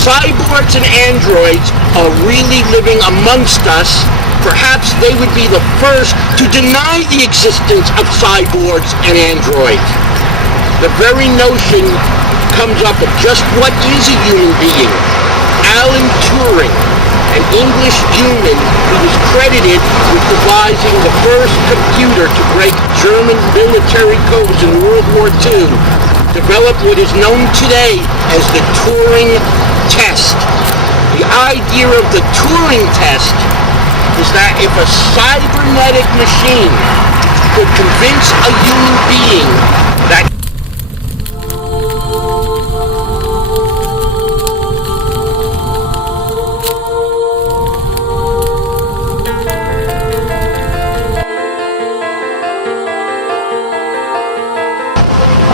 cyborgs and androids are really living amongst us, perhaps they would be the first to deny the existence of cyborgs and androids. The very notion comes up of just what is a human being. Alan Turing, an English human who was credited with devising the first computer to break German military codes in World War II, developed what is known today as the Turing test. The idea of the Turing test is that if a cybernetic machine could convince a human being that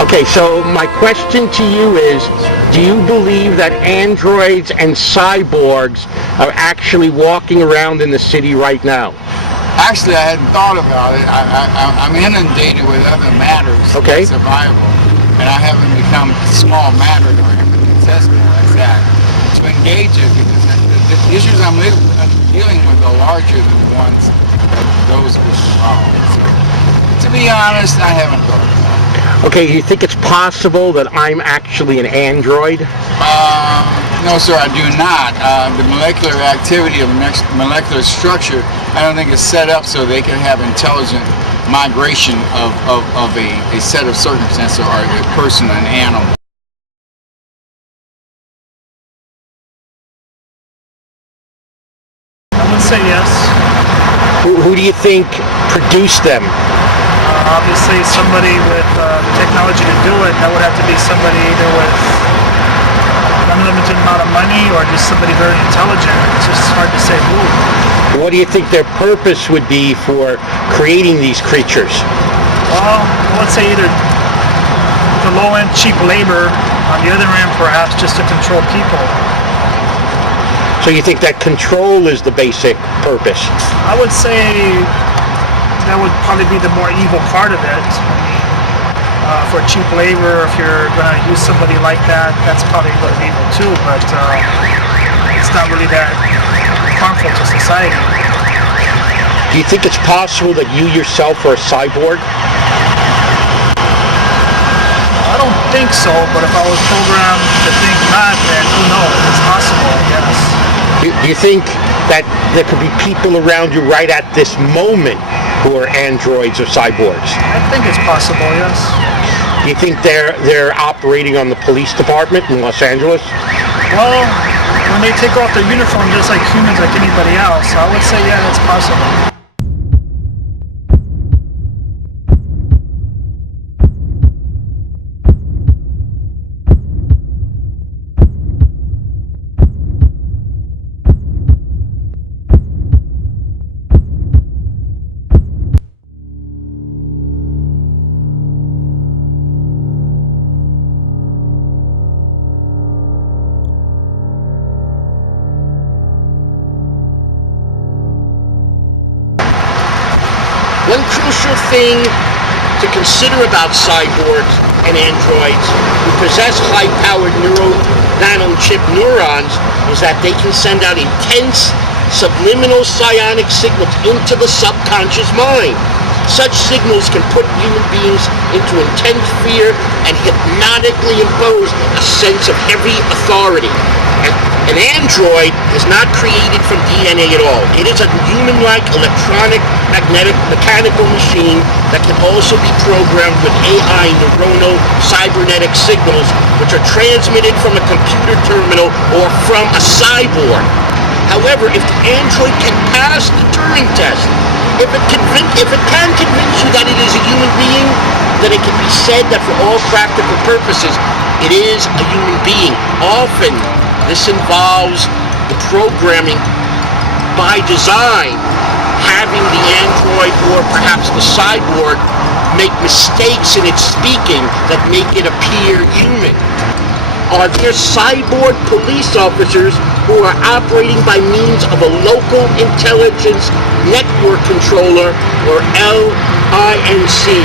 Okay, so my question to you is, do you believe that androids and cyborgs are actually walking around in the city right now? Actually, I hadn't thought about it. I'm inundated with other matters, okay, like survival, and I haven't become small matter to contest me like that. To engage it, because the issues I'm dealing with are larger than the ones that those would solve. So, to be honest, I haven't thought about it. Okay, you think it's possible that I'm actually an android? No, sir, I do not. The molecular activity of molecular structure, I don't think is set up so they can have intelligent migration of a set of circumstances, or a person, an animal. I would say yes. Who do you think produced them? Obviously, somebody with the technology to do it, that would have to be somebody either with an unlimited amount of money or just somebody very intelligent. It's just hard to say who. What do you think their purpose would be for creating these creatures? Well, I would say either the low-end cheap labor, on the other end perhaps just to control people. So you think that control is the basic purpose? I would say that would probably be the more evil part of it. For cheap labor, if you're going to use somebody like that, that's probably going to be evil too, but it's not really that harmful to society. Do you think it's possible that you yourself are a cyborg? I don't think so, but if I was programmed to think not, then who knows? It's possible, I guess. Do you think that there could be people around you right at this moment who are androids or cyborgs? I think it's possible, yes. Do you think they're operating on the police department in Los Angeles? Well, when they take off their uniform just like humans, like anybody else, I would say, yeah, that's possible. One crucial thing to consider about cyborgs and androids who possess high-powered nanochip neurons is that they can send out intense subliminal psionic signals into the subconscious mind. Such signals can put human beings into intense fear and hypnotically impose a sense of heavy authority. An android is not created from DNA at all. It is a human-like electronic, mechanical machine that can also be programmed with AI neuronal cybernetic signals, which are transmitted from a computer terminal or from a cyborg. However, if the android can pass the Turing test, if it can convince you that it is a human being, then it can be said that for all practical purposes, it is a human being. Often, this involves the programming by design, having the android or perhaps the cyborg make mistakes in its speaking that make it appear human. Are there cyborg police officers who are operating by means of a local intelligence network controller, or LINC?